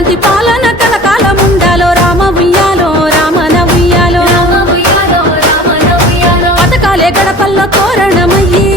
ఇలాంటి పాలన కలకాలం ఉండాలో రామ ఉయ్యాలో రామన ఉయ్యాలో. పథకాలే గడపల్లో తోరణమయ్యి.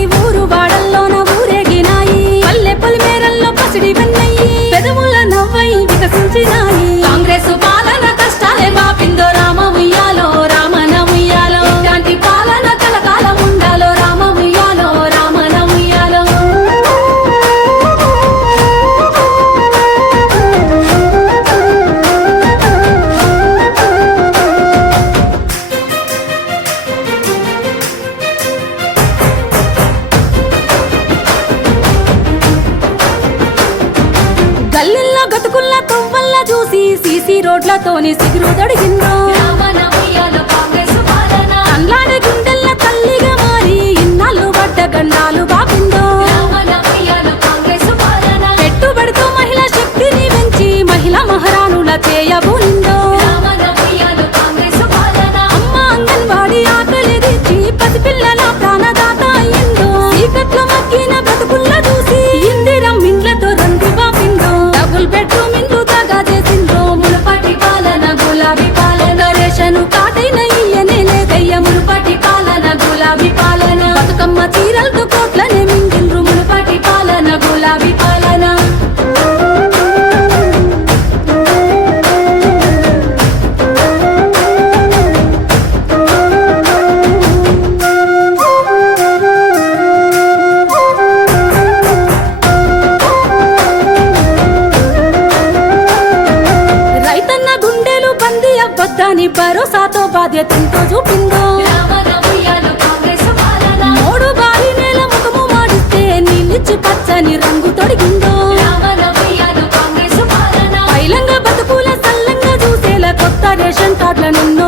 చూసి సిసి రోడ్లతోని సిగురు దొడిగిందో వద్దని భరోసాతో బాధ్యతంతో చూపిందో మూడు బావి నేల ముఖము మాడిస్తే నిలిచి పచ్చని రంగు తొడిగిందో. పైలంగా బతుకుల సల్లంగా చూసేలా కొత్త రేషన్ కార్డుల నిన్నో